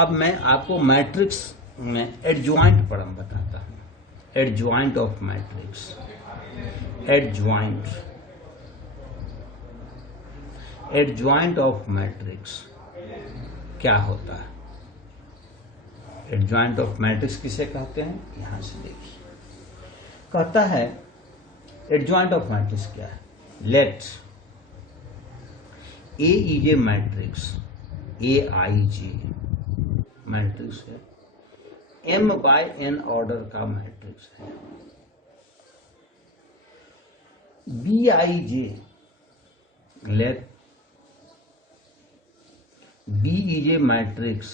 अब मैं आपको मैट्रिक्स में एडजॉइंट पढ़म बताता हूँ। Adjoint of matrix, adjoint of matrix क्या होता है? एडजॉइंट ऑफ मैट्रिक्स किसे कहते हैं? यहां से देखिए, कहता है एडजॉइंट ऑफ मैट्रिक्स क्या है? Let A is A matrix, a i j matrix है, m बाय n ऑर्डर का मैट्रिक्स है। B i j, let B is a matrix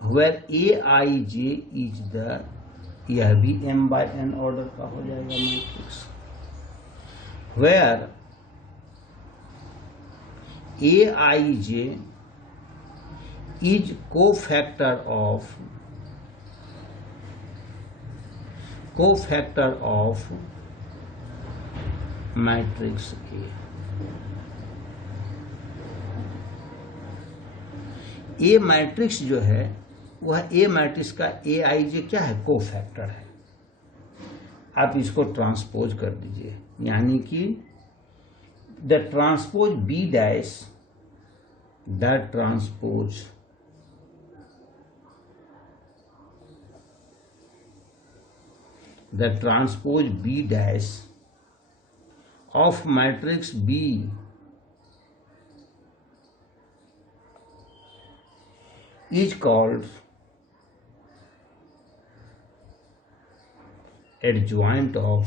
where Aij is the, यह भी m by n ऑर्डर का हो जाएगा matrix, where Aij is cofactor of matrix A। A matrix जो है वह ए मैट्रिक्स का ए आई जे क्या है? कोफैक्टर है। आप इसको ट्रांसपोज कर दीजिए, यानी कि the transpose B dash, the transpose B dash of matrix B is called adjoint of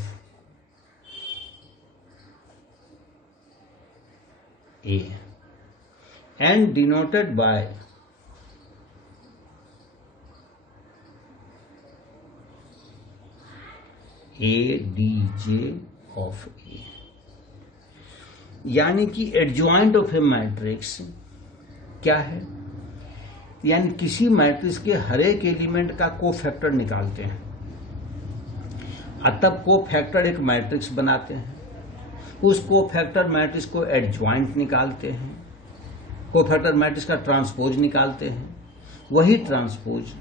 A and denoted by ADJ of A। यानी कि एडजॉइंट ऑफ ए मैट्रिक्स क्या है? यानी किसी मैट्रिक्स के हर एक एलिमेंट का कोफैक्टर निकालते हैं और तब कोफैक्टर एक मैट्रिक्स बनाते हैं। उस कोफैक्टर मैट्रिक्स को एडजॉइंट निकालते हैं, कोफैक्टर मैट्रिक्स का ट्रांसपोज निकालते हैं। वही ट्रांसपोज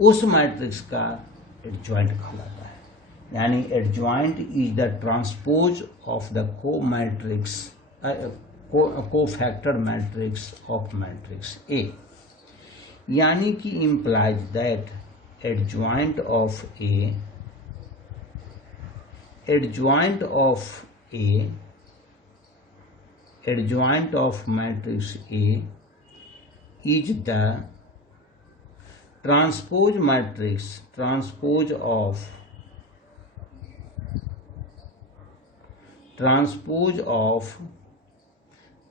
उस मैट्रिक्स का एडजॉइंट कहलाता है। यानी adjoint is the transpose of the cofactor matrix of matrix A. यानी कि implies that adjoint of matrix A is the transpose of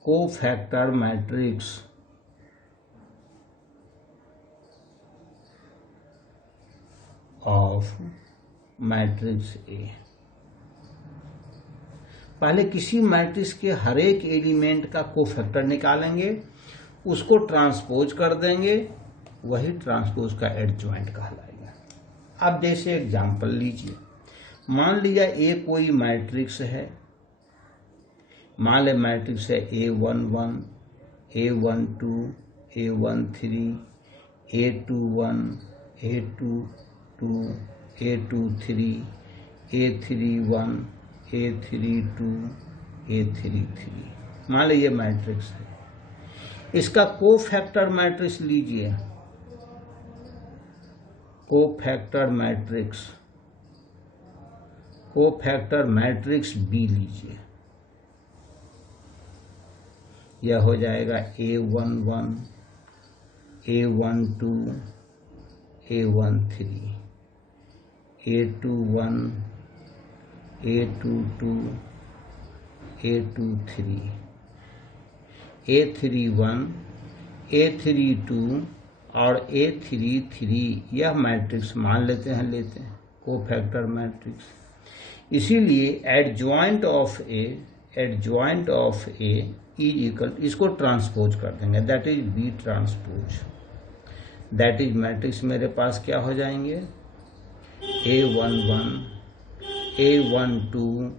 cofactor matrix of matrix A. पहले किसी मैट्रिक्स के हर एक एलिमेंट का कोफैक्टर निकालेंगे, उसको ट्रांसपोज कर देंगे, वही ट्रांसपोज का एडजॉइंट कहलाएगा। अब जैसे एग्जांपल लीजिए, मान लीजिए ए कोई मैट्रिक्स है, मान ले मैट्रिक्स है A11, A12, A13, A21, A22, A23, A31, A32, A33। मान लीजिए मैट्रिक्स है। इसका कोफैक्टर मैट्रिक्स लीजिए, कोफैक्टर मैट्रिक्स बी लीजिए। यह हो जाएगा A11, A12, A13, A21, A22, A23, A31, A32 और A33। यह मैट्रिक्स मान लेते हैं कोफैक्टर मैट्रिक्स। इसीलिए adjoint of A is equal, इसको ट्रांसपोज कर देंगे, that is B transpose, that is matrix मेरे पास क्या हो जाएंगे? A11, A12,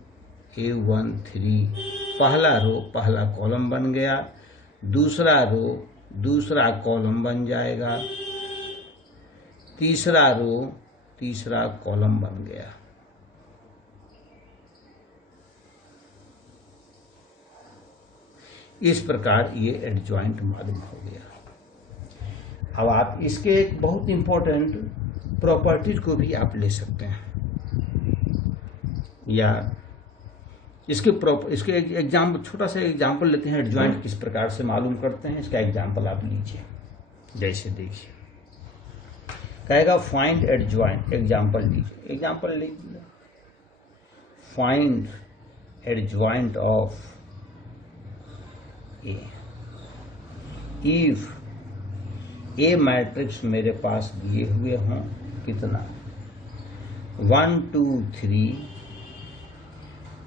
A13, पहला रो पहला कॉलम बन गया, दूसरा रो दूसरा कॉलम बन जाएगा, तीसरा रो तीसरा कॉलम बन गया। इस प्रकार ये एडजॉइंट मालूम हो गया। अब आप इसके एक बहुत इंपॉर्टेंट प्रॉपर्टीज को भी आप ले सकते हैं, या इसके एग्जाम्पल, छोटा सा एग्जाम्पल लेते हैं एडजॉइंट किस प्रकार से मालूम करते हैं। इसका एग्जाम्पल आप लीजिए, जैसे देखिए कहेगा फाइंड एडजॉइंट, एग्जाम्पल लीजिए, find adjoint of A. If A matrix मेरे पास दिए हुए हों कितना 1 2 3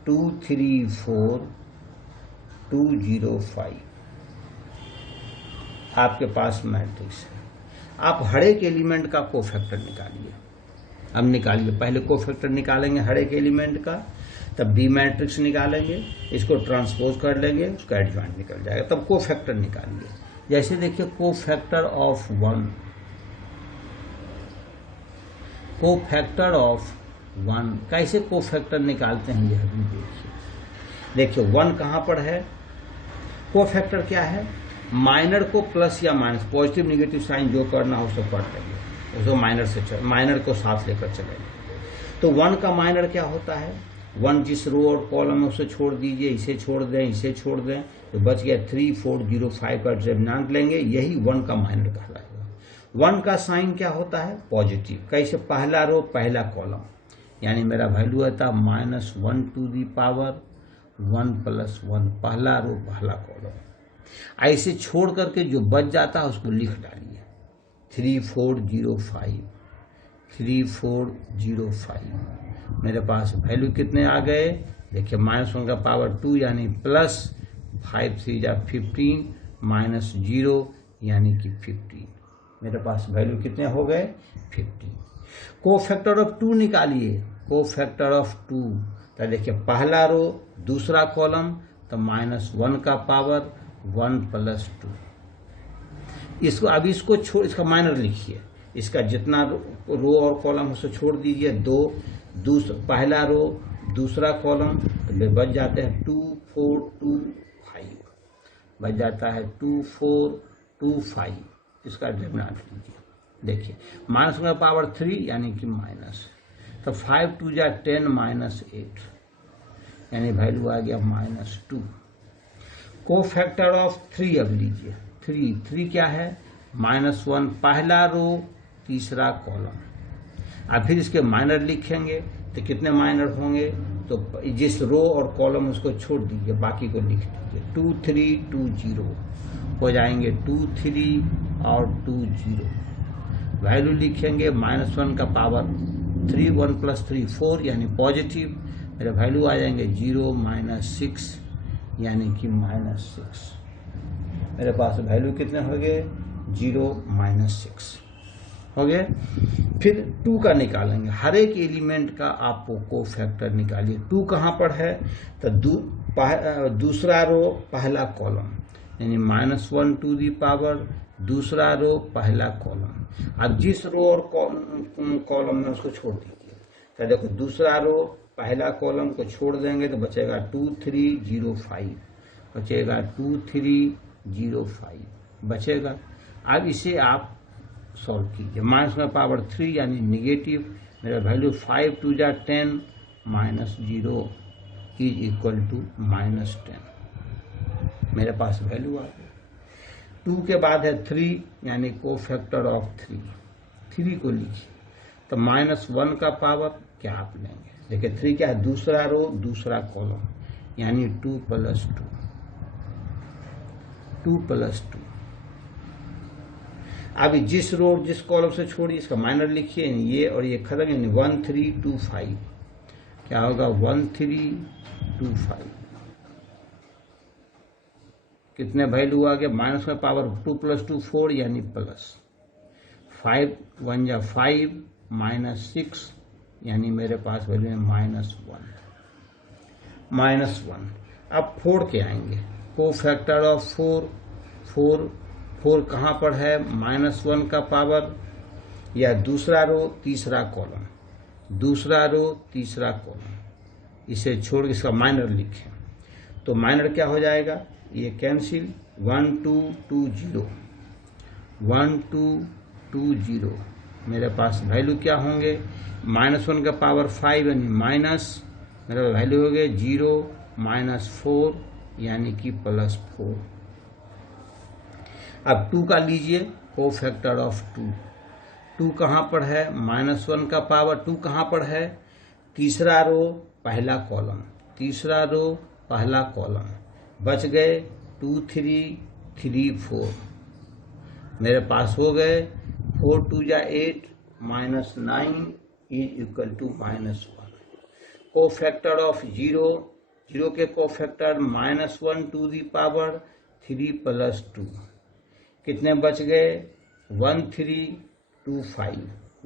2 3 4 2 0 5 आपके पास मैट्रिक्स है। आप हर एक एलिमेंट का कोफैक्टर निकालिए। अब निकालिए, पहले कोफैक्टर निकालेंगे हर एक एलिमेंट का, तब बी मैट्रिक्स निकालेंगे, इसको ट्रांसपोज कर लेंगे, उसका एडजॉइंट निकल जाएगा, तब कोफैक्टर निकालिए। जैसे देखिए कोफैक्टर ऑफ 1, कोफैक्टर ऑफ 1 कैसे कोफैक्टर निकालते हैं यह भी देखिए। 1 कहां पर है, कोफैक्टर क्या है, माइनर को प्लस या माइनस, पॉजिटिव निगेटिव साइन जो करना हो उसको कर लेंगे, उसको माइनर को साथ लेकर चलेंगे। तो 1 का माइनर क्या होता है, 1 जिस रो और कॉलम है उसे छोड़ दीजिए, इसे छोड़ दें, इसे छोड़ दें, तो बच गया 3 4 0 5 का डिटरमिनेंट लेंगे, यही 1 का माइनर कहलाएगा। 1 का साइन क्या होता है, पॉजिटिव। कैसे, पहला रो पहला कॉलम, यानी मेरा वैल्यू आता -1 टू दी पावर 1 + 1, पहला रो पहला कॉलम। ऐसे छोड़ करके जो बच जाता है उसको लिख डालिए, 3 4 0 5 3 4 0 5। मेरे पास वैल्यू कितने आ गए, देखिए -1 का पावर 2 यानी प्लस 5 3 जा 15 -0 यानी कि 15। मेरे पास वैल्यू कितने हो गए, 15। कोफैक्टर ऑफ 2 निकालिए, कोफैक्टर ऑफ 2, तो देखिए पहला रो दूसरा कॉलम, तो -1 का पावर 1 + 2। इसको अब इसको छोड़, इसका माइनर लिखिए, इसका जितना रो और कॉलम उसे छोड़ दीजिए, 2 पहला रो दूसरा कॉलम, तो बच जाते हैं 2 4 2 5, बच जाता है 2 4 2 5। इसका डिटरमिनेंट लीजिए, देखिए -1 का पावर 3 यानी कि माइनस, तो 5 2 जा 10 -8 यानी वैल्यू आ गया -2। कोफैक्टर ऑफ 3 अब लीजिए, 3 क्या है, -1 पहला रो तीसरा कॉलम। अब फिर इसके माइनर लिखेंगे, तो कितने माइनर होंगे, तो जिस रो और कॉलम उसको छोड़ दीजिए, बाकी को लिख दीजिए, 2 3 2 0 हो जाएंगे, 2 3 और 2 0। वैल्यू लिखेंगे, -1 का पावर 3 1 + 3 4 यानी पॉजिटिव, मेरे वैल्यू आ जाएंगे 0 -6 यानी कि -6। मेरे पास वैल्यू कितने हो गए, 0 -6 हो गए। फिर 2 का निकालेंगे, हर एक एलिमेंट का आपको कोफैक्टर निकालिए। 2 कहाँ पर है, तो दूसरा रो पहला कॉलम, यानी -1 टू दी पावर दूसरा रो पहला कॉलम। अब जिस रो और कॉलम में उसको छोड़ दीजिए, तो देखो दूसरा रो पहला कॉलम को छोड़ देंगे तो बचेगा 2 3 0 5, बचेगा 2 3 0 5 बचेगा। अब इसे आप सॉल्व कीजिए, -1 का पावर 3 यानी निगेटिव, मेरा वैल्यू 5 2 जा 10 -0 इज इक्वल टू -10। मेरे पास वैल्यू आ गई। 2 के बाद है 3 यानी कोफैक्टर ऑफ 3 को लिखिए, तो -1 का पावर क्या आप लेंगे, देखिए 3 क्या है, दूसरा रो दूसरा कॉलम यानी 2 + 2। अभी जिस रो जिस कॉलम से छोड़िए इसका माइनर लिखिए, ये और ये खत्म, यानी 1 3 2 5 क्या होगा, 1 3 2 5। कितने वैल्यू आ गया, -1 का पावर 2 + 2 4 यानी प्लस 5 1 जा 5 -6 यानी मेरे पास वैल्यू है -1। अब 4 के आएंगे, को फैक्टर ऑफ 4, 4 कहाँ पर है, -1 का पावर, या दूसरा रो तीसरा कॉलम, दूसरा रो तीसरा कॉलम, इसे छोड़ इसका माइनर लिखें तो माइनर क्या हो जाएगा, ये कैंसिल, 1 2 2 0, 1 2 2 0, मेरे पास वैल्यू क्या होंगे, -1 का पावर 5 यानी माइनस, मेरा वैल्यू हो गए 0 -4 यानी कि +4। अब 2 का लीजिए, को फैक्टर ऑफ 2, 2 कहाँ पर है, -1 का पावर 2 कहाँ पर है, तीसरा रो पहला कॉलम, तीसरा रो पहला कॉलम, बच गए 2 3 3 4, मेरे पास हो गए 4 2 जा 8 -9 इज इक्वल टू -1। को फैक्टर ऑफ 0, 0 के को फैक्टर -1 टू दी पावर 3 + 2, कितने बच गए, 1 3 2 5,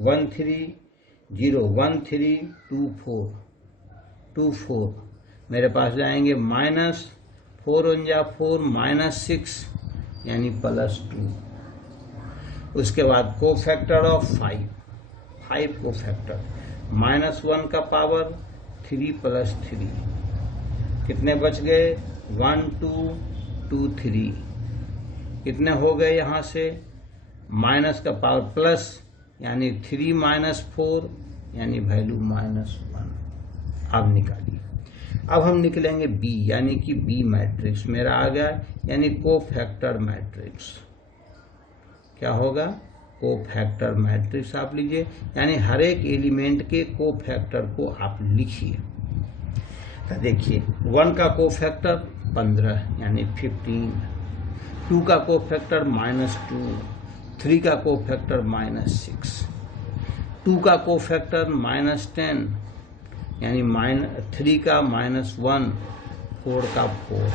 1 3 0 1 3 2 4 2 4, मेरे पास जाएंगे -4 1 जा 4 -6 यानी +2। उसके बाद को फैक्टर ऑफ 5, 5 को फैक्टर, -1 का पावर 3 + 3, कितने बच गए, 1 2 2 3, कितने हो गए यहाँ से, माइनस का पावर प्लस यानी 3 - 4 यानी वैल्यू -1। अब निकालिए, अब हम निकलेंगे बी, यानी कि बी मैट्रिक्स मेरा आ गया, यानी को फैक्टर मैट्रिक्स। क्या होगा, को फैक्टर मैट्रिक्स आप लीजिए, यानी हर एक एलिमेंट के को फैक्टर को आप लिखिए। तो देखिए 1 का को फैक्टर 15 यानी 15, 2 का को फैक्टर -2, 3 का को फैक्टर -6, 2 का को फैक्टर -10 यानी 3 का -1, 4 का 4,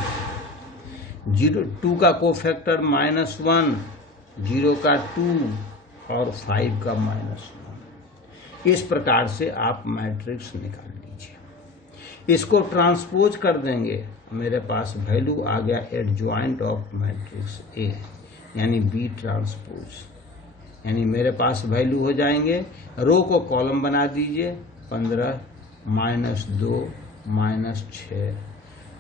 2 का को फैक्टर -1, 0 का 2 और 5 का -1। इस प्रकार से आप मैट्रिक्स निकाल लीजिए। इसको ट्रांसपोज कर देंगे, मेरे पास वैल्यू आ गया एडजॉइंट ऑफ मैट्रिक्स ए, यानी बी ट्रांसपोज, यानी मेरे पास वैल्यू हो जाएंगे, रो को कॉलम बना दीजिए, 15 -2 -6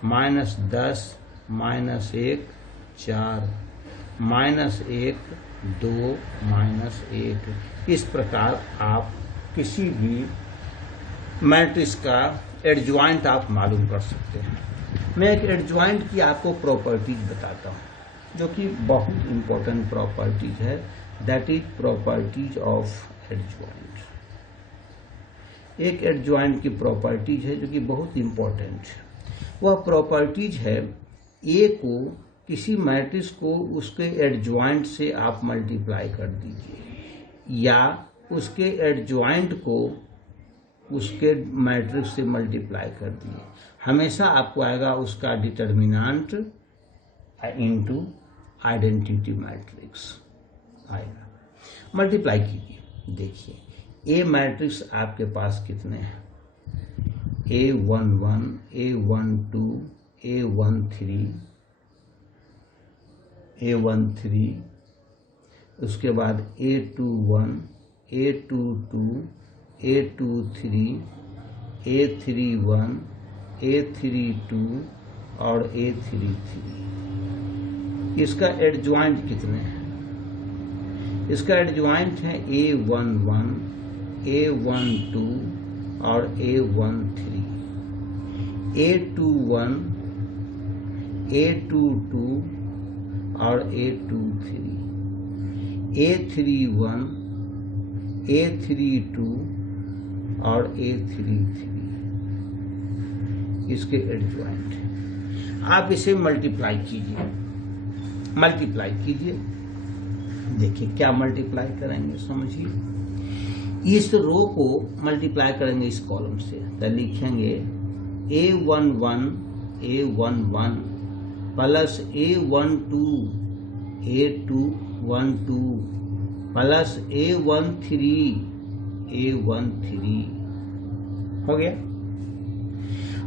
-10 -1 4 -1 2 -1। इस प्रकार आप किसी भी मैट्रिक्स का एडजॉइंट आप मालूम कर सकते हैं। मैं एक एडजॉइंट की आपको प्रॉपर्टीज बताता हूँ, जो कि बहुत इंपॉर्टेंट प्रॉपर्टीज है, that is properties of adjoint. एक एडजॉइंट की प्रॉपर्टीज है जो कि बहुत इंपॉर्टेंट है। वह प्रॉपर्टीज है, ए को किसी मैट्रिक्स को उसके एडजॉइंट से आप मल्टीप्लाई कर दीजिए, या उसके एडजॉइंट को उसके मैट्रिक्स से मल्टीप्लाई कर दिए, हमेशा आपको आएगा उसका डिटर्मिनेंट इनटू आइडेंटिटी मैट्रिक्स आएगा। मल्टीप्लाई कीजिए, देखिए ए मैट्रिक्स आपके पास कितने हैं, A11 A12 A13 A13, उसके बाद A21 A22 A23 A31 A32 और A33। इसका एडजॉइंट कितने हैं, इसका एडजॉइंट है A11 A12 और A13, A21 A22 और A23, A31 A32 और A33 इसके एडजॉइंट है। आप इसे मल्टीप्लाई कीजिए, मल्टीप्लाई कीजिए, देखिए क्या मल्टीप्लाई करेंगे, समझिए। इस रो को मल्टीप्लाई करेंगे इस कॉलम से, तो लिखेंगे A11 A11 plus A12 A12 plus A13 A13, हो गया।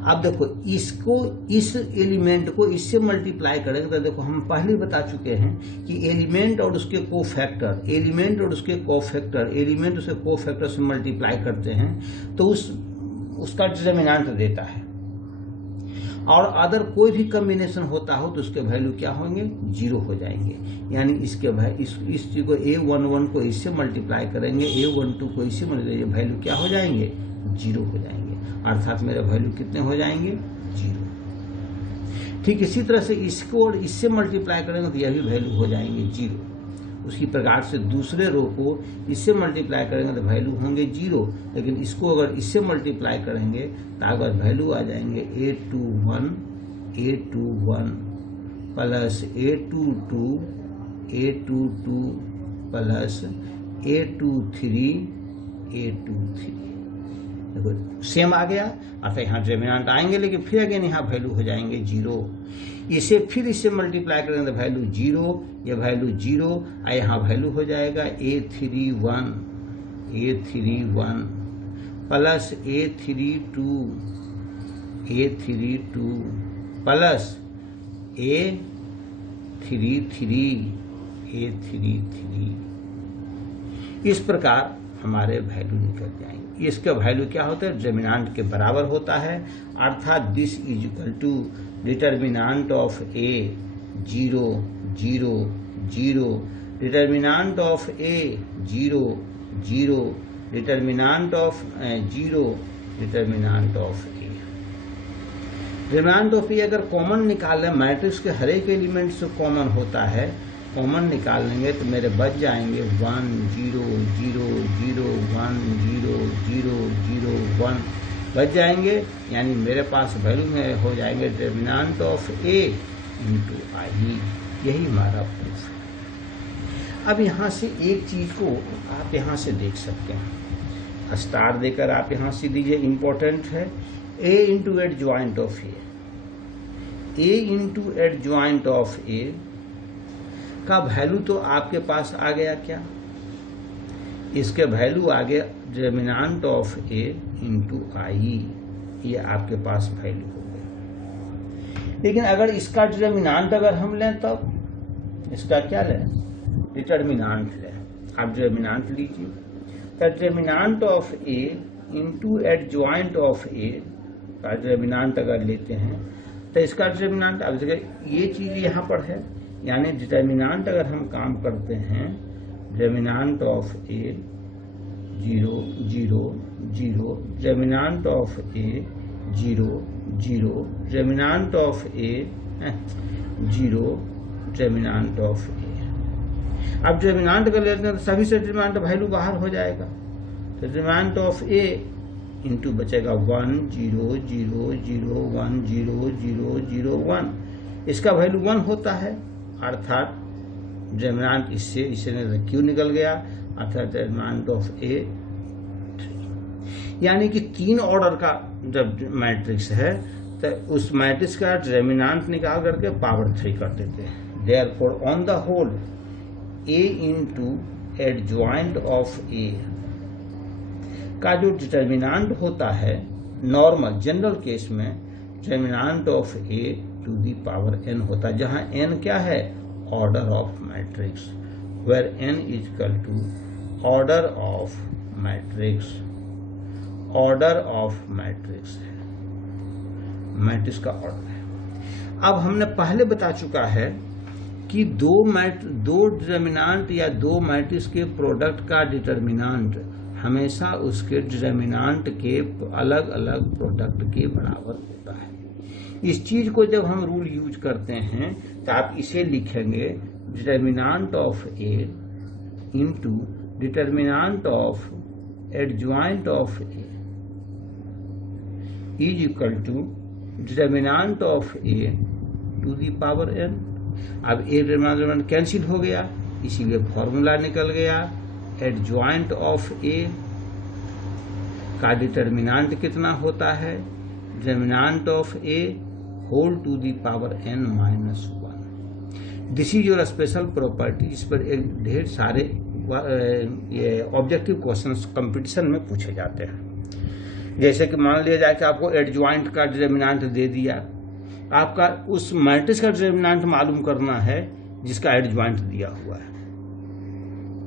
अब देखो इसको, इस एलिमेंट को इससे मल्टीप्लाई करेंगे तो देखो हम पहले बता चुके हैं कि एलिमेंट और उसके कोफैक्टर, एलिमेंट और उसके कोफैक्टर, एलिमेंट उसके कोफैक्टर से मल्टीप्लाई करते हैं तो उसका डिटरमिनेंट देता है। और अदर कोई भी कॉम्बिनेशन होता हो तो उसके वैल्यू क्या होंगे, 0 हो जाएंगे। यानी इसके इस चीज को A11 को इससे मल्टीप्लाई करेंगे, A12 को इससे मल्टीप्लाई, वैल्यू क्या हो जाएंगे, 0 हो जाएंगे। अर्थात मेरे वैल्यू कितने हो जाएंगे, 0। ठीक इसी तरह से इसको और इससे मल्टीप्लाई करेंगे तो यह भी वैल्यू हो जाएंगे 0। उसी प्रकार से दूसरे रो को इससे मल्टीप्लाई करेंगे तो वैल्यू होंगे 0, लेकिन इसको अगर इससे मल्टीप्लाई करेंगे तो अगर वैल्यू आ जाएंगे A21 plus A22 plus A23 देखो सेम आ गया। अर्थात यहाँ डिटरमिनेंट आएंगे लेकिन फिर अगेन यहाँ वैल्यू हो जाएंगे 0। इसे फिर इससे मल्टीप्लाई करेंगे तो वैल्यू 0, ये वैल्यू 0 और यहाँ वैल्यू हो जाएगा A31 plus A32 plus A33। इस प्रकार हमारे वैल्यू निकल जाएंगे। इसका वैल्यू क्या होता है, डिटरमिनेंट के बराबर होता है। अर्थात this is equal to determinant of A 0 0 0, determinant of A 0 0, determinant of 0, determinant of A। Determinant of A अगर कॉमन निकालें, मैट्रिक्स के हर एक एलिमेंट से कॉमन होता है, कॉमन निकाल लेंगे तो मेरे बच जाएंगे 1 0 0 0 1 0 0 0 1 बच जाएंगे। यानी मेरे पास वैल्यू में हो जाएंगे डिटरमिनेंट ऑफ A इंटू आई। यही हमारा प्रूफ है। अब यहाँ से एक चीज को आप यहाँ से देख सकते हैं, स्टार देकर आप यहाँ से दीजिए, इंपॉर्टेंट है। A into adjoint of A into adjoint of A का वैल्यू तो आपके पास आ गया। क्या इसके वैल्यू आ गया डिटरमिनेंट ऑफ A इंटू आई, ये आपके पास वैल्यू हो गया। लेकिन अगर इसका डिटरमिनेंट अगर हम लें तब इसका क्या लें, डिटरमिनेंट लें। आप डिटरमिनेंट लीजिए तो determinant of A into adjoint of A का डिटरमिनेंट अगर लेते हैं तो इसका डिटरमिनेंट, अब ये चीज यहाँ पर है, यानी डिटरमिनेंट अगर हम काम करते हैं, determinant of A 0 0 0, determinant of A 0 0, determinant of A 0, determinant of A। अब डिटरमिनेंट अगर लेते हैं तो सभी से डिटरमिनेंट वैल्यू बाहर हो जाएगा। तो डिटरमिनेंट ऑफ A इंटू बचेगा 1 0 0 0 1 0 0 0 1, इसका वैल्यू 1 होता है। अर्थात डिटरमिनेंट इससे क्यों निकल गया, अर्थात डिटरमिनेंट ऑफ A 3। यानी कि 3 ऑर्डर का जब मैट्रिक्स है तो उस मैट्रिक्स का डिटरमिनेंट निकाल करके पावर 3 कर देते हैं। Therefore on the whole A into adjoint of A का जो डिटरमिनेंट होता है नॉर्मल जनरल केस में, determinant of A to the power n होता है, जहां n क्या है, order of matrix, where n is equal to order of matrix. Order of matrix है, मैट्रिक्स का ऑर्डर है। अब हमने पहले बता चुका है कि दो डिटरमिनेंट या दो मैट्रिक्स के प्रोडक्ट का डिटरमिनेंट हमेशा उसके डिटरमिनेंट के अलग अलग प्रोडक्ट के बराबर होता है। इस चीज को जब हम रूल यूज करते हैं तो आप इसे लिखेंगे determinant of A into determinant of adjoint of A is equal to determinant of A to the power n। अब A डिटरमिनेंट कैंसिल हो गया, इसीलिए फॉर्मूला निकल गया एडजॉइंट ऑफ A का डिटरमिनेंट कितना होता है, determinant of A whole to the power n minus 1। This is your special property. इस पर एक ढेर सारे ये ऑब्जेक्टिव क्वेश्चंस कंपटीशन में पूछे जाते हैं। जैसे कि मान लिया जाए कि आपको एडजॉइंट का डिटरमिनेंट दे दिया, आपका उस मैट्रिक्स का डिटरमिनेंट मालूम करना है जिसका एडजॉइंट दिया हुआ है,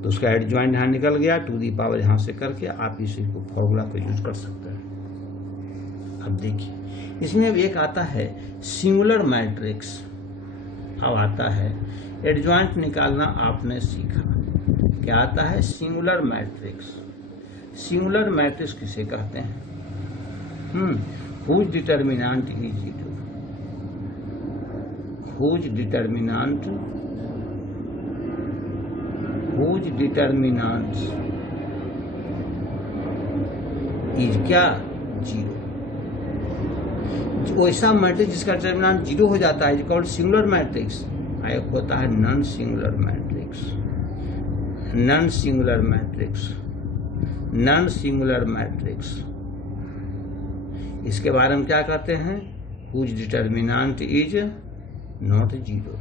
तो उसका एडजॉइंट यहाँ निकल गया, टू दी पावर यहाँ से करके आप इसी को फॉर्मूला को यूज कर सकते हैं। अब देखिए इसमें एक आता है सिंगुलर मैट्रिक्स। अब आता है एडजॉइंट निकालना आपने सीखा, क्या आता है सिंगुलर मैट्रिक्स। सिंगुलर मैट्रिक्स किसे कहते हैं? whose determinant is 0, whose determinants is क्या 0। वैसा मैट्रिक्स जिसका डिटरमिनेंट 0 हो जाता है कॉल्ड सिंगुलर मैट्रिक्स। एक होता है non singular matrix. Non singular matrix, non singular matrix इसके बारे में क्या कहते हैं? whose determinant is not 0,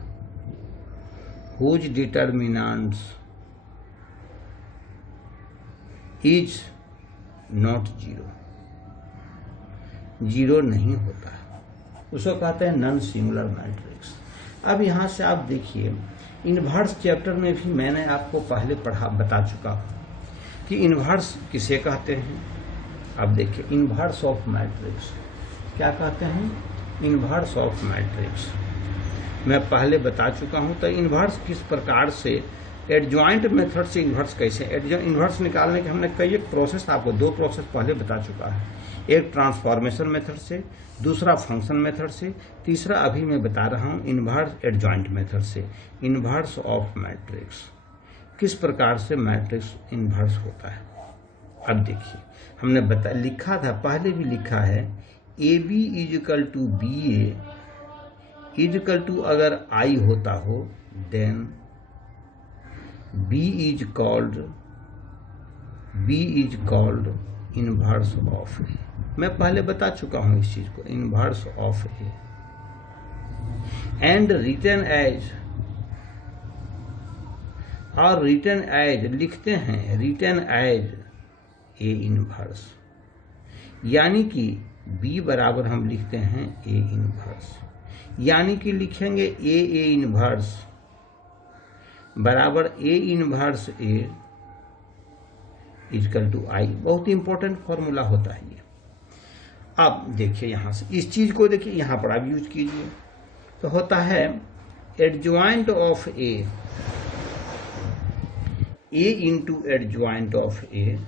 whose determinants is not 0, 0 नहीं होता है, उसको कहते हैं नॉन सिंगुलर मैट्रिक्स। अब यहाँ से आप देखिए इनवर्स चैप्टर में भी मैंने आपको पहले बता चुका हूँ कि इनवर्स किसे कहते हैं। अब देखिए इनवर्स ऑफ मैट्रिक्स क्या कहते हैं? इनवर्स ऑफ मैट्रिक्स मैं पहले बता चुका हूँ। तो इनवर्स किस प्रकार से, एडजॉइंट मेथड से इनवर्स कैसे, इनवर्स निकालने के हमने कई एक प्रोसेस, आपको 2 प्रोसेस पहले बता चुका है, एक ट्रांसफॉर्मेशन मेथड से, दूसरा फंक्शन मेथड से, तीसरा अभी मैं बता रहा हूँ इनवर्स एडजॉइंट मेथड से। इनवर्स ऑफ मैट्रिक्स, किस प्रकार से मैट्रिक्स इनवर्स होता है। अब देखिए हमने लिखा था, पहले भी लिखा है, A B is equal to B A is equal to अगर आई होता हो then B is called inverse of A. मैं पहले बता चुका हूं इस चीज को, inverse of A and written as, और रिटन एज लिखते हैं, रिटन एज ए इनवर्स, यानी कि B बराबर हम लिखते हैं ए इनवर्स, यानी कि लिखेंगे ए इनवर्स बराबर A inverse A equal to I. बहुत इंपॉर्टेंट फॉर्मूला होता है ये। अब देखिए यहां से इस चीज को देखिए, यहां पर आप यूज कीजिए, तो होता है adjoint of A into adjoint of A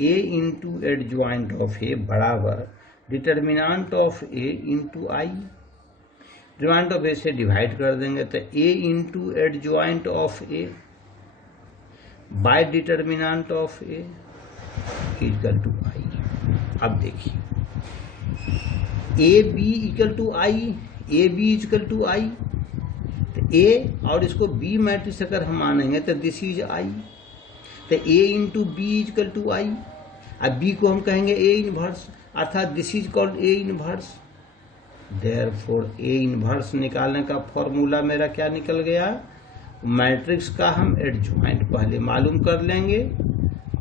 into adjoint of A बराबर determinant of A into I. Determinant of A से डिवाइड कर देंगे तो A into adjoint of A by determinant of A equal to I. अब देखिए A B equal to I, A B equal to I, तो A और इसको B matrix अगर हम मानेंगे तो दिस इज आई, तो A into B equal to I. अब बी को हम कहेंगे ए इनवर्स, अर्थात this is called A inverse. Therefore A inverse निकालने का फॉर्मूला मेरा क्या निकल गया? मैट्रिक्स का हम एडजॉइंट पहले मालूम कर लेंगे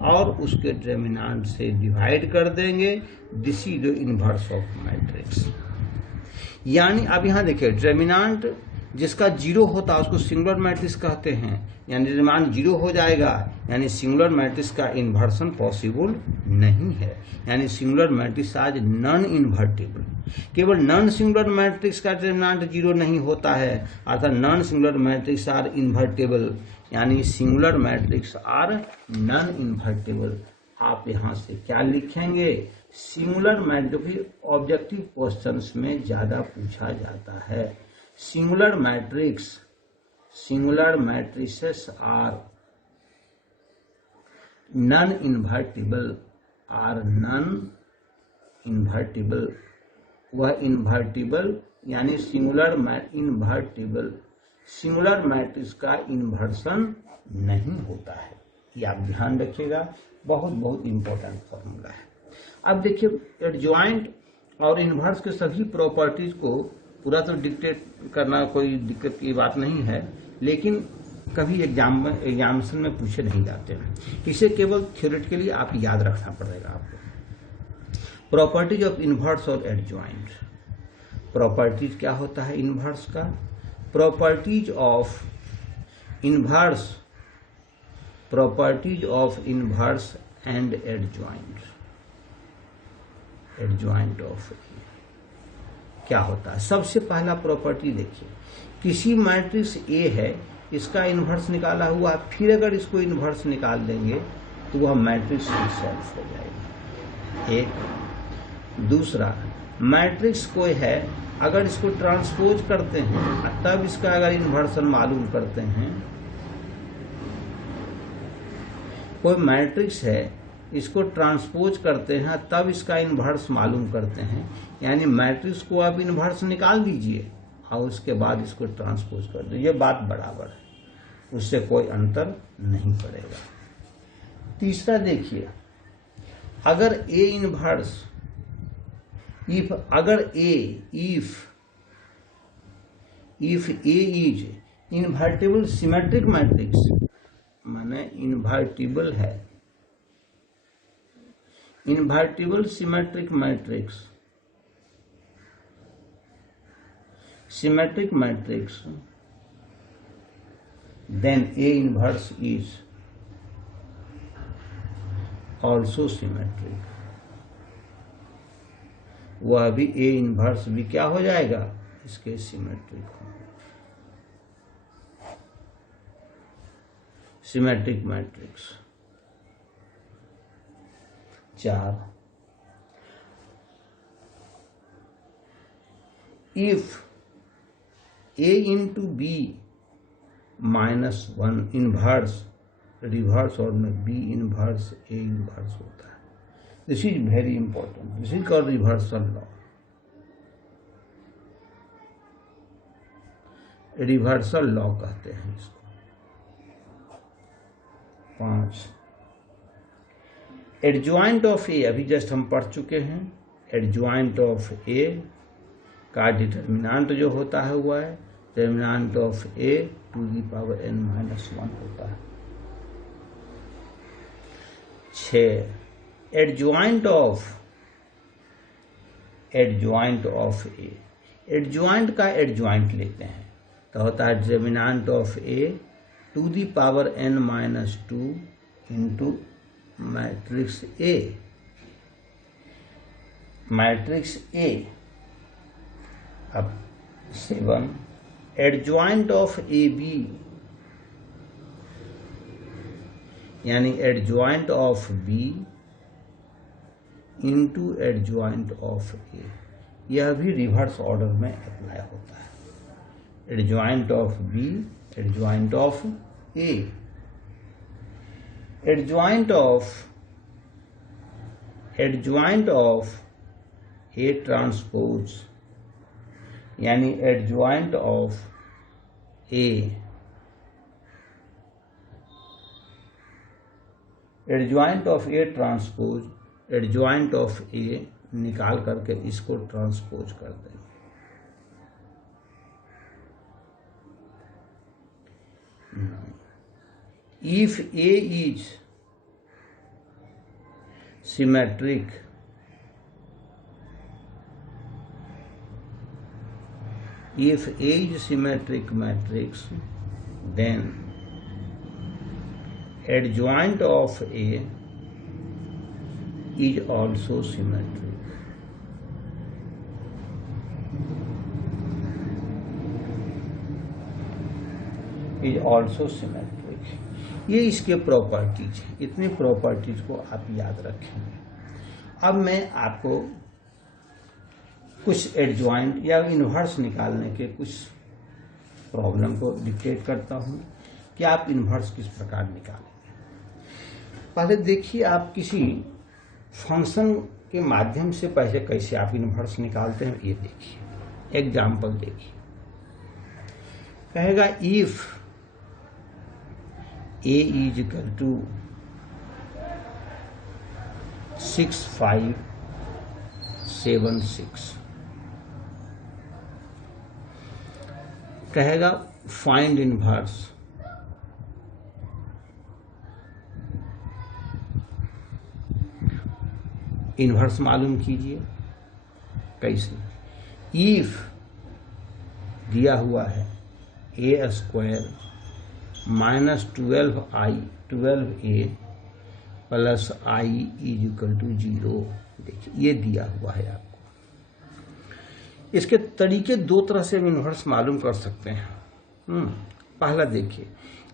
और उसके डिटरमिनेंट से डिवाइड कर देंगे, this is the inverse of matrix. यानी अब यहाँ देखिए डिटरमिनेंट जिसका 0 होता है उसको सिंगुलर मैट्रिक्स कहते हैं, यानी डिटरमिनेंट 0 हो जाएगा, यानी सिंगुलर मैट्रिक्स का इन्वर्सन पॉसिबल नहीं है, यानी सिंगुलर मैट्रिक्स आज नॉन इन्वर्टेबल। केवल नॉन सिंगुलर मैट्रिक्स का डिटरमिनेंट 0 नहीं होता है, अर्थात non singular matrix are invertible, यानी singular matrix are non invertible. आप यहाँ से क्या लिखेंगे? सिंगुलर मैट्रिक्स ऑब्जेक्टिव क्वेश्चंस में ज्यादा पूछा जाता है। Singular matrices are non invertible, वह इन्वर्टिबल यानी सिंगुलर इन्वर्टिबल, सिंगुलर मैट्रिक्स का इन्वर्सन नहीं होता है। ये आप ध्यान रखिएगा, बहुत बहुत इंपॉर्टेंट फॉर्मूला है। अब देखिए एडजॉइंट और इन्वर्स के सभी प्रॉपर्टीज को पूरा तो डिक्टेट करना कोई दिक्कत की बात नहीं है, लेकिन कभी एग्जामिनेशन में पूछे नहीं जाते हैं, इसे केवल थ्योरेटिकली आप याद रखना पड़ेगा आपको। प्रॉपर्टीज ऑफ इनवर्स और एडजॉइंट। प्रॉपर्टीज क्या होता है इनवर्स का? Properties of inverse, properties of inverse and adjoint, adjoint of क्या होता है? सबसे पहला प्रॉपर्टी देखिए, किसी मैट्रिक्स ए है, इसका इन्वर्स निकाला हुआ, फिर अगर इसको इन्वर्स निकाल देंगे तो वह मैट्रिक्स सॉल्व हो जाएगा। एक। दूसरा, मैट्रिक्स कोई है, अगर इसको ट्रांसपोज करते हैं तब इसका अगर इन्वर्सन मालूम करते हैं, कोई मैट्रिक्स है इसको ट्रांसपोज करते हैं तब इसका इन्वर्स मालूम करते हैं, यानी मैट्रिक्स को आप इन्वर्स निकाल दीजिए और उसके बाद इसको ट्रांसपोज कर दो, ये बात बराबर है, उससे कोई अंतर नहीं पड़ेगा। तीसरा देखिए, अगर ए इन्वर्स, इफ अगर A if A is invertible symmetric matrix, माने इन्वर्टिबल है, invertible symmetric matrix, symmetric matrix, then A inverse is also symmetric, वह भी A inverse भी क्या हो जाएगा, इसके सिमेट्रिक होंगे, symmetric matrix. 4, if A into B -1 inverse, reverse और में बी इनवर्स ए इनवर्स होता है। This is very important, this is called reversal law. Reversal law कहते हैं इसको। 5, एडजॉइंट ऑफ ए, अभी जस्ट हम पढ़ चुके हैं, एडजॉइंट ऑफ ए का डिटर्मिनेंट जो होता है हुआ है determinant of A to the power n-1 होता है। 6, एडजॉइंट ऑफ ए, एडजॉइंट का एडजॉइंट लेते हैं तो होता है determinant of A to the power n-2 into matrix A, matrix A. अब 7, एडजॉइंट ऑफ ए बी, यानी adjoint of B into adjoint of A, यह भी रिवर्स ऑर्डर में अप्लाई होता है। Adjoint of B, adjoint of A, adjoint of A transpose, यानी adjoint of A, adjoint of A transpose, adjoint of A निकाल करके इसको ट्रांसपोज कर देंगे। If A is symmetric, if A is symmetric matrix, then adjoint of A is also symmetric. Is also symmetric. ये इसके properties हैं, इतनी properties को आप याद रखेंगे। अब मैं आपको कुछ एडजॉइंट या इन्वर्स निकालने के कुछ प्रॉब्लम को डिक्टेट करता हूं कि आप इन्वर्स किस प्रकार निकालेंगे। पहले देखिए, आप किसी फंक्शन के माध्यम से पहले कैसे आप इन्वर्स निकालते हैं, ये देखिए। एग्जाम्पल देखिए, कहेगा if A is equal to 6, 5, 7, 6, कहेगा फाइंड इनवर्स, इन्वर्स मालूम कीजिए। कैसे? इफ दिया हुआ है A square minus 12a plus I is equal to 0। देखिए ये दिया हुआ है आपको। इसके तरीके दो तरह से हम इन्वर्स मालूम कर सकते हैं। पहला देखिए,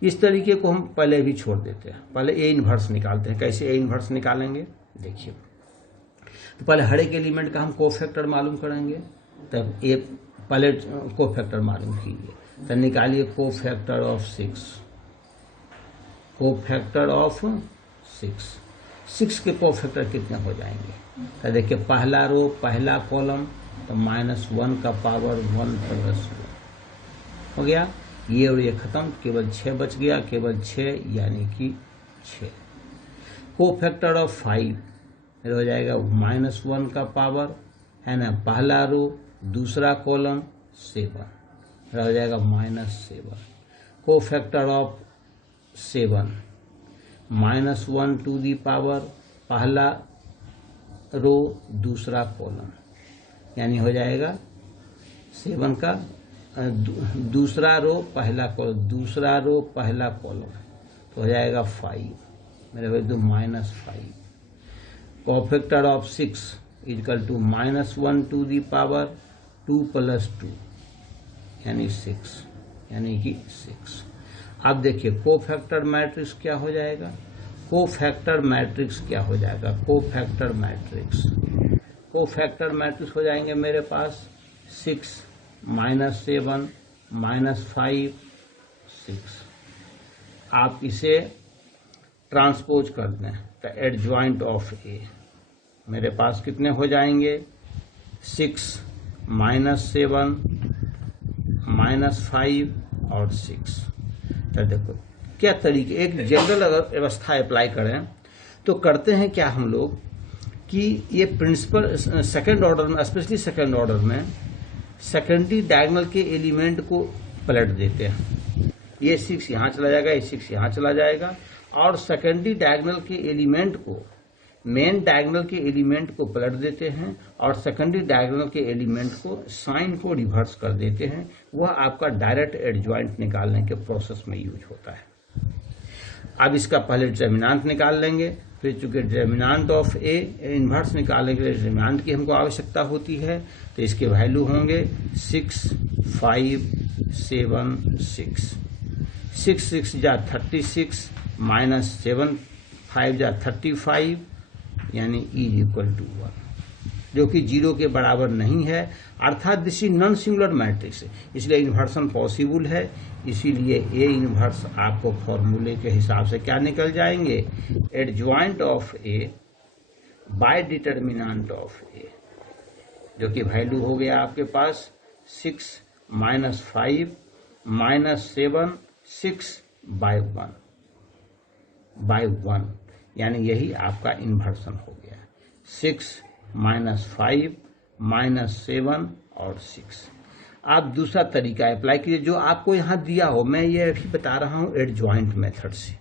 इस तरीके को हम पहले भी छोड़ देते हैं, पहले ए इन्वर्स निकालते हैं। कैसे ए इन्वर्स निकालेंगे? देखिए, तो पहले हर एक एलिमेंट का हम कोफैक्टर मालूम करेंगे, तब ए पहले कोफैक्टर मालूम कीजिए। तो निकालिए कोफैक्टर ऑफ 6, कोफैक्टर ऑफ 6 के कोफैक्टर कितने हो जाएंगे? तो देखिए, पहला रो पहला कॉलम तो -1 का पावर 1 + 1 हो गया। ये और ये खत्म, केवल 6 बच गया, केवल 6 यानी कि 6। कोफैक्टर ऑफ 5 हो जाएगा -1 का पावर है ना, पहला रो दूसरा कॉलम 7 हो जाएगा -7। Cofactor of 7 -1 to the power पहला रो दूसरा कॉलम, यानी हो जाएगा 7 का दूसरा रो पहला कॉलम, दूसरा रो पहला कॉलम तो हो जाएगा 5, मेरे भाई तो -5। Cofactor of 6 equal to -1 to the power 2 + 2 यानी 6, यानी कि 6। अब देखिए कोफैक्टर मैट्रिक्स क्या हो जाएगा? कोफैक्टर मैट्रिक्स क्या हो जाएगा? कोफैक्टर मैट्रिक्स हो जाएंगे मेरे पास 6 -7 -5 6। आप इसे ट्रांसपोज कर दें तो एडजॉइंट ऑफ ए मेरे पास कितने हो जाएंगे? 6 -7 -5 और 6। तो देखो क्या तरीके, एक जनरल अगर व्यवस्था अप्लाई करें तो करते हैं क्या हम लोग कि ये प्रिंसिपल सेकंड ऑर्डर में, स्पेशली सेकंड ऑर्डर में सेकेंडरी डायगोनल के एलिमेंट को पलट देते हैं। ये 6 यहाँ चला जाएगा, ये 6 यहाँ चला जाएगा, और सेकेंडरी डायगोनल के एलिमेंट को मेन डायगोनल के एलिमेंट को पलट देते हैं और सेकेंडरी डायगोनल के एलिमेंट को साइन को रिवर्स कर देते हैं। वह आपका डायरेक्ट एडजॉइंट निकालने के प्रोसेस में यूज होता है। अब इसका पहले डिटर्मिनेंट निकाल लेंगे, फिर चूंकि डिटर्मिनेंट ऑफ ए इन्वर्स निकालने के लिए डिटर्मिनेंट की हमको आवश्यकता होती है, तो इसके वैल्यू होंगे 6 5 7 6। 6 6 जा 36 -7 5 जा 35 यानी E=1, जो कि 0 के बराबर नहीं है, अर्थात this is non singular matrix, इसलिए इन्वर्सन पॉसिबल है। इसीलिए ए इन्वर्स आपको फॉर्मूले के हिसाब से क्या निकल जाएंगे? Adjoint of A by determinant of A, जो कि वैल्यू हो गया आपके पास 6 -5 -7 6/1 यानी यही आपका इन्वर्सन हो गया। 6 -5 -7 और 6। आप दूसरा तरीका अप्लाई कीजिए जो आपको यहाँ दिया हो। मैं ये अभी बता रहा हूँ एडजॉइंट मेथड से।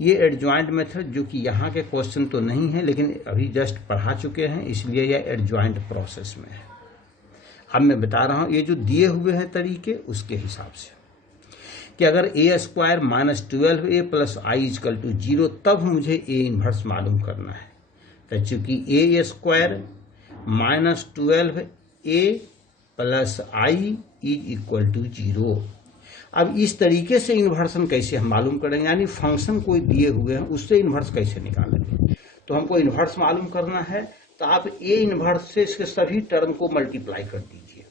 ये एडजॉइंट मेथड जो कि यहाँ के क्वेश्चन तो नहीं है, लेकिन अभी जस्ट पढ़ा चुके हैं, इसलिए यह एडजॉइंट प्रोसेस में है। अब मैं बता रहा हूँ ये जो दिए हुए हैं तरीके, उसके हिसाब से कि अगर a² -12a + i = 0, तब मुझे a इन्वर्स मालूम करना है। तो चूंकि a² -12a + i = 0। अब इस तरीके से इन्वर्सन कैसे हम मालूम करेंगे, यानी फंक्शन कोई दिए हुए हैं उससे इन्वर्स कैसे निकालेंगे। तो हमको इन्वर्स मालूम करना है, तो आप a इन्वर्स से इसके सभी टर्म को मल्टीप्लाई कर दीजिए,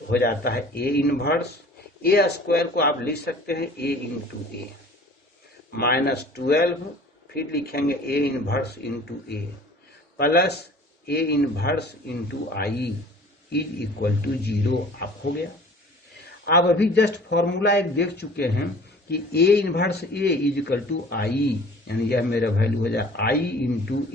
तो हो जाता है a इन्वर्स। a² को आप लिख सकते हैं a × a -12, फिर लिखेंगे a inverse × a plus a inverse × i = 0। आप हो गया। आप अभी जस्ट फॉर्मूला एक देख चुके हैं कि a इन्वर्स a = i, यानी यह मेरा वैल्यू हो जाए i ×